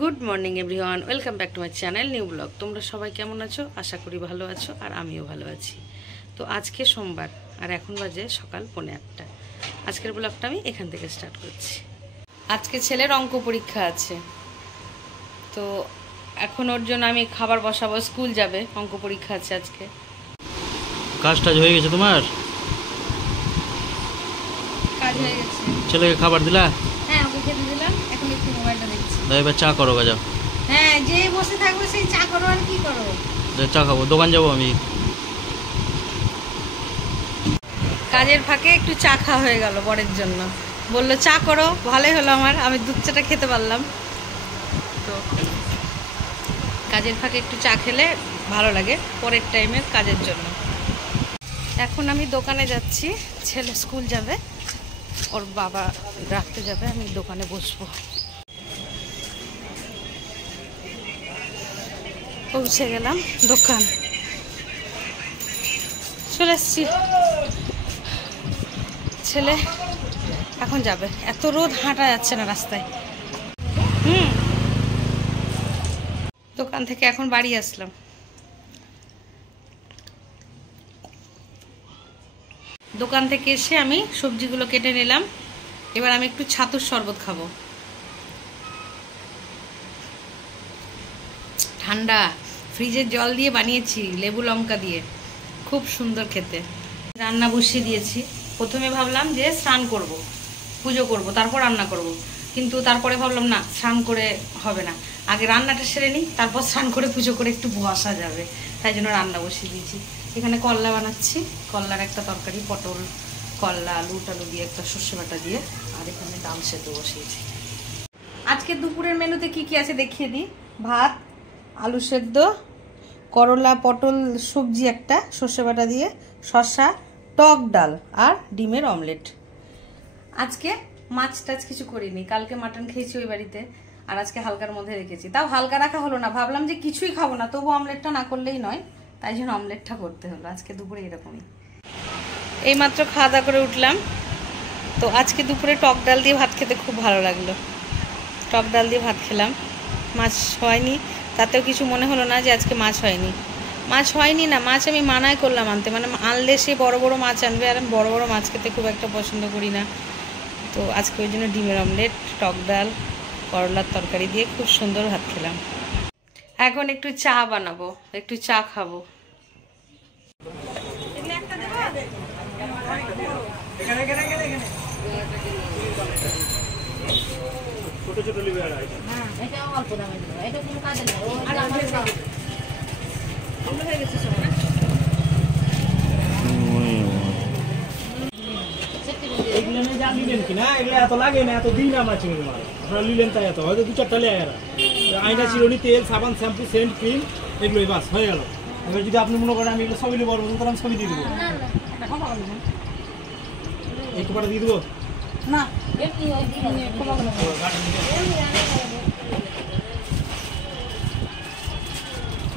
Good morning everyone, welcome back to my channel new blog. তোমরা সবাই কেমন আছো? আশা করি ভালো আছো, আর আমিও ভালো আছি। তো আজকে সোমবার আর এখন বাজে সকাল 8:45। আজকের ব্লগটা আমি এখান থেকে স্টার্ট করছি। আজকে ছেলের অঙ্ক পরীক্ষা আছে, তো এখন ওর জন্য আমি খাবার বসাবো। স্কুল যাবে, অঙ্ক পরীক্ষা আছে আজকে। কাজটা হয়ে গেছে তোমার? কাজ হয়ে গেছে। ছেলেকে খাবার দিলা? হ্যাঁ, ওকে খেতে দিলাম। এখন একটু মোবাইলটা দেখছি। এবার চা করো, যাও। হ্যাঁ, যে বসে থাকবে সেই চা করো, আর কি করো? চা খাবো, দোকান যাবো আমি। কাজের ফাঁকে একটু চা খাওয়া হয়ে গেল বরের জন্য। বললো চা করো, ভালোই হলো আমার, আমি দুধ চাটা খেতে পারলাম। তো কাজের ফাঁকে একটু চা খেলে ভালো লাগে পরের টাইমের কাজের জন্য। এখন আমি দোকানে যাচ্ছি, ছেলে স্কুল যাবে, ওর বাবা রাখতে যাবে, আমি দোকানে বসবো। পৌঁছে গেলাম দোকান, চলে এসছি। ছেলে এখন যাবে, এত রোদ হাঁটা যাচ্ছে না রাস্তায়। দোকান থেকে এখন বাড়ি আসলাম। দোকান থেকে এসে আমি সবজিগুলো কেটে নিলাম। এবার আমি একটু ছাতুর শরবত খাবো, ঠান্ডা, ফ্রিজের জল দিয়ে বানিয়েছি, লেবু লঙ্কা দিয়ে, খুব সুন্দর খেতে। রান্না বসিয়ে দিয়েছি। প্রথমে ভাবলাম যে স্নান করব, পুজো করব, তারপর রান্না করব, কিন্তু তারপরে ভাবলাম না, স্নান করে হবে না, আগে রান্নাটা সেরে নিই, তারপর স্নান করে পুজো করে একটু বসা যাবে। তাই জন্য রান্না বসিয়ে দিয়েছি। এখানে করলা বানাচ্ছি, করলার একটা তরকারি, পটল, করলা, আলু টালু দিয়ে একটা সর্ষে বাটা দিয়ে, আর এখানে ডাল সেদ্ধ বসিয়েছি। আজকে দুপুরের মেনুতে কি কি আছে দেখিয়ে দিই। ভাত, আলু সেদ্ধ, করলা পটল সবজি একটা সর্ষে বাটা দিয়ে, শসা, টক ডাল, আর ডিমের অমলেট। আজকে মাছ টাছ কিছু করিনি, কালকে মাটন খেয়েছি ওই বাড়িতে, আর আজকে হালকার মধ্যে রেখেছি। তাও হালকা রাখা হলো না, ভাবলাম যে কিছুই খাবো না, তবু অমলেটটা না করলেই নয়, তাই জন্য অমলেটটা করতে হলো। আজকে দুপুরে এরকমই। এইমাত্র খাওয়া দাওয়া করে উঠলাম, তো আজকে দুপুরে টক ডাল দিয়ে ভাত খেতে খুব ভালো লাগলো। টক ডাল দিয়ে ভাত খেলাম, মাছ হয়নি, তাতেও কিছু মনে হলো না যে আজকে মাছ হয়নি। মাছ হয়নি না, মাছ আমি মানায় করলাম আনতে, মানে আনলে সে বড় বড় মাছ আনবে, আর আমি বড় বড় মাছ খেতে খুব একটা পছন্দ করি না। তো আজকে ওই জন্য ডিমের অমলেট, টক ডাল, করলার তরকারি দিয়ে খুব সুন্দর ভাত খেলাম। এখন একটু চা বানাবো, একটু চা খাবো। ছোট ছোট লিবে আর এটা অল্প দামে দিও, এটা কোনো কাজে না। আমরা হয়ে গেছে সব না। এগুলো নিয়ে যা নিলেন কিনা, এগুলো এত লাগে না, এত দিন আমার চিংড়ি মাছ আপনারা নিলেন, তাই এত হয়তো 2-4টা লেগে গেল। আয়না, চিরুনি, তেল, সাবান, শ্যাম্পু, সেন্ট, ক্রিম, এগুলোই বাস হয়ে গেল। এবার যদি আপনি মনে করেন আমি এগুলো ছবি নেবো, তাহলে আমি ছবি দিয়ে দেবো। এই কোপাটা দিয়ে দেবো না, এমনি ওই দিন কোন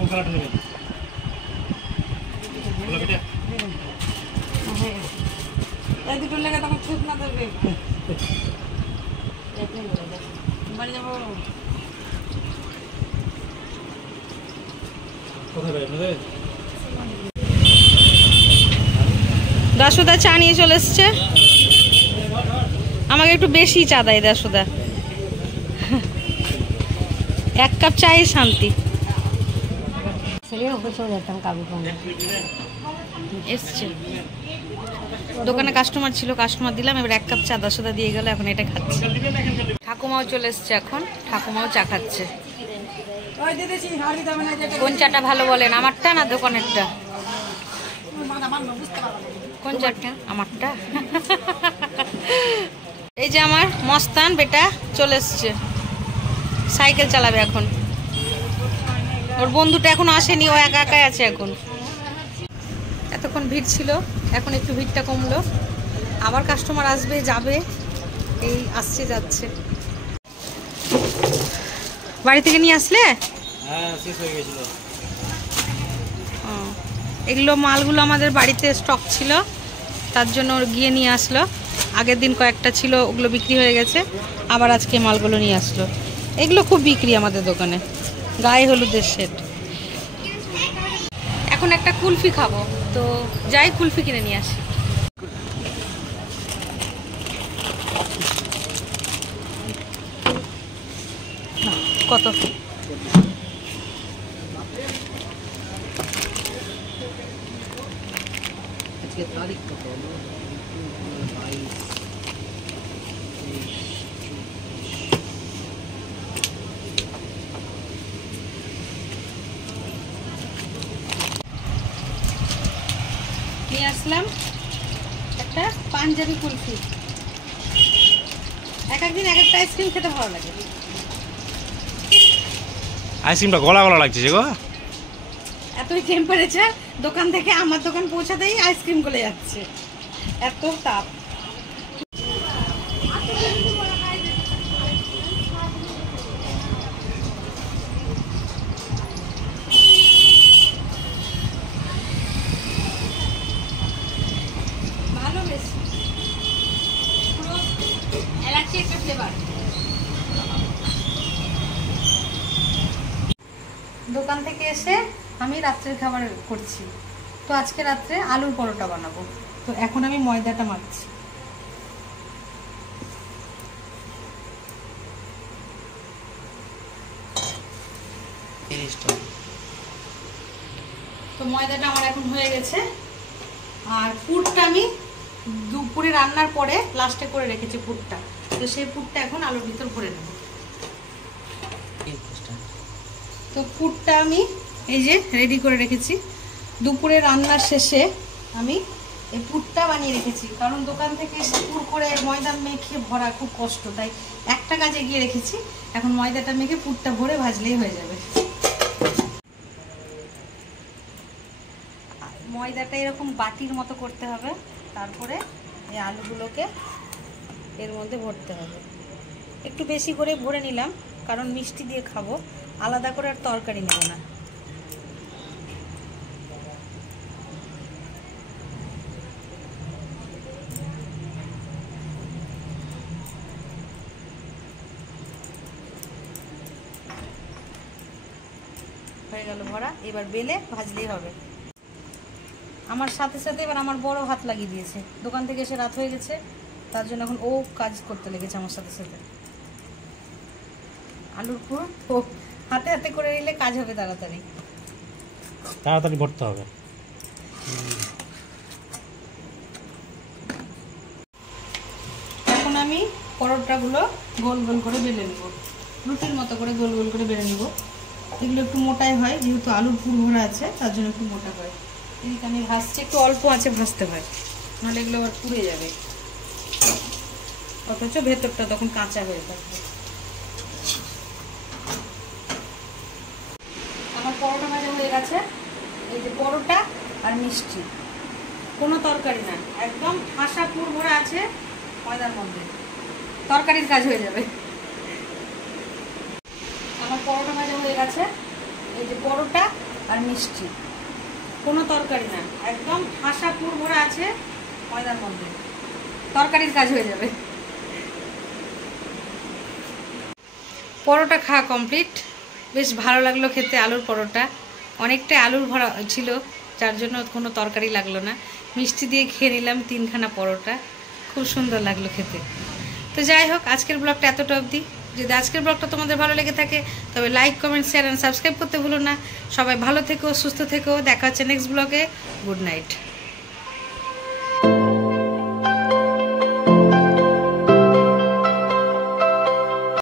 কালারটা নেবেন? এই দুটো লেগে তখন ছুট না দেবে, বাড়ি যাবো। কোথায় ভাই আপনাদের? দাসুদা চা নিয়ে চলে এসছে, আমাকে একটু বেশি চা দেয় দাসুদা। 1 কাপ চাই শান্তি। এসছে দোকানে কাস্টমার ছিল, কাস্টমার দিলাম, এবার 1 কাপ চা দাসুদা দিয়ে গেল, এখন এটা খাচ্ছে। ঠাকুমাও চলে এসছে, এখন ঠাকুমাও চা খাচ্ছে। কোন চাটা ভালো বলেন, আমারটা না দোকানেরটা? কোন চাটা? আমারটা। এই যে আমার মস্তান বেটা চলে এসছে, সাইকেল চালাবে এখন। ওর বন্ধুটা এখনো আসেনি, ও একা একাই আছে এখন। এতক্ষণ ভিড় ছিল, এখন একটু ভিড়টা কমলো, আবার কাস্টমার আসবে যাবে, এই আসছে যাচ্ছে। বাড়ি থেকে নিয়ে আসলে? হ্যাঁ, শেষ হয়ে গেছিল। এগুলো মালগুলো আমাদের বাড়িতে স্টক ছিল, তার জন্য গিয়ে নিয়ে আসলো। আগের দিন কয়েকটা ছিল, ওগুলো বিক্রি হয়ে গেছে, আবার আজকে মালগুলো নিয়ে আসলো। এগুলো খুব বিক্রি আমাদের দোকানে, গায়ে হলুদের সেট। এখন একটা কুলফি খাবো, তো যাই কুলফি কিনে নিয়ে আসি। কত? নিয়ে আসলাম একটা পাঞ্জাবি কুলফি। এক একদিন এক একটা আইসক্রিম খেতে ভালো লাগে। আইসক্রিমটা গলা গলা লাগছে যে গো। এতই টেম্পারেচার, দোকান থেকে আমার দোকান পৌঁছাতেই আইসক্রিম গলে যাচ্ছে, এত তাপ। ভালো বেশ, পুরো এলাচি একটা ফ্লেভার। দোকান থেকে এসে আমি রাত্রের খাবার করছি, তো আজকে রাত্রে আলুর পরোটা বানাবো। তো এখন আমি ময়দাটা মাখছি। তো ময়দাটা আমার এখন হয়ে গেছে, আর পুরটা আমি দুপুরে রান্নার পরে লাস্টে করে রেখেছি পুরটা, তো সেই পুরটা এখন আলুর ভিতর ভরে নেব। তো পুরটা আমি এই যে রেডি করে রেখেছি, দুপুরে রান্নার শেষে আমি এই পুরটা বানিয়ে রেখেছি, কারণ দোকান থেকে এসে পুর করে ময়দা মেখে ভরা খুব কষ্ট, তাই একটা কাজে গিয়ে রেখেছি। এখন ময়দাটা মেখে পুরটা ভরে ভাজলেই হয়ে যাবে। ময়দাটা এরকম বাটির মতো করতে হবে, তারপরে এই আলুগুলোকে এর মধ্যে ভরতে হবে। একটু বেশি করে ভরে নিলাম, কারণ মিষ্টি দিয়ে খাবো, আলাদা করে আর তরকারি নেব না। হয়ে গেল ভরা, এবার বেলে ভাজলেই হবে। আমার সাথে সাথে এবার আমার বড় হাত লাগিয়ে দিয়েছে, দোকান থেকে এসে রাত হয়ে গেছে, তার জন্য এখন ও কাজ করতে লেগেছে আমার সাথে সাথে। আলুর পুর ও হাতে হাতে করে নিলে কাজ হবে তাড়াতাড়ি, তাড়াতাড়ি ভরতে হবে। এখন আমি পরোটাগুলো গোল গোল করে বেলে নেব, রুটির মতো করে গোল গোল করে বেলে নেব। এগুলো একটু মোটাই হয়, যেহেতু আলুর পুর ভরা আছে তার জন্য একটু মোটা হয়। এদিকে আমি ভাজছি, একটু অল্প আছে ভাজতে হয়, নাহলে এগুলো আবার পুড়ে যাবে, অথচ ভেতরটা তখন কাঁচা হয়ে থাকবে। আমার পরোটা ভাজা হয়ে গেছে। এই যে পরোটা আর মিষ্টি, কোনো তরকারি না, একদম ঠাসা পুর ভরা আছে ময়দার মধ্যে, তরকারির কাজ হয়ে যাবে। আমার পরোটা ভাজা হয়ে গেছে। এই যে পরোটা আর মিষ্টি, কোনো তরকারি না, একদম ঠাসা পুর ভরা আছে ময়দার মধ্যে, তরকারির কাজ হয়ে যাবে। পরোটা খাওয়া কমপ্লিট, বেশ ভালো লাগলো খেতে। আলুর পরোটা অনেকটা আলুর ভরা ছিল, যার জন্য কোনো তরকারি লাগলো না। মিষ্টি দিয়ে খেয়ে নিলাম 3খানা পরোটা, খুব সুন্দর লাগলো খেতে। তো যাই হোক, আজকের ব্লগটা এতটা অবধি। যদি আজকের ব্লগটা তোমাদের ভালো লেগে থাকে তবে like, comment, share and subscribe করতে ভুলো না। সবাই ভালো থেকো, সুস্থ থেকো, দেখা হচ্ছে নেক্সট ব্লগে। Good night.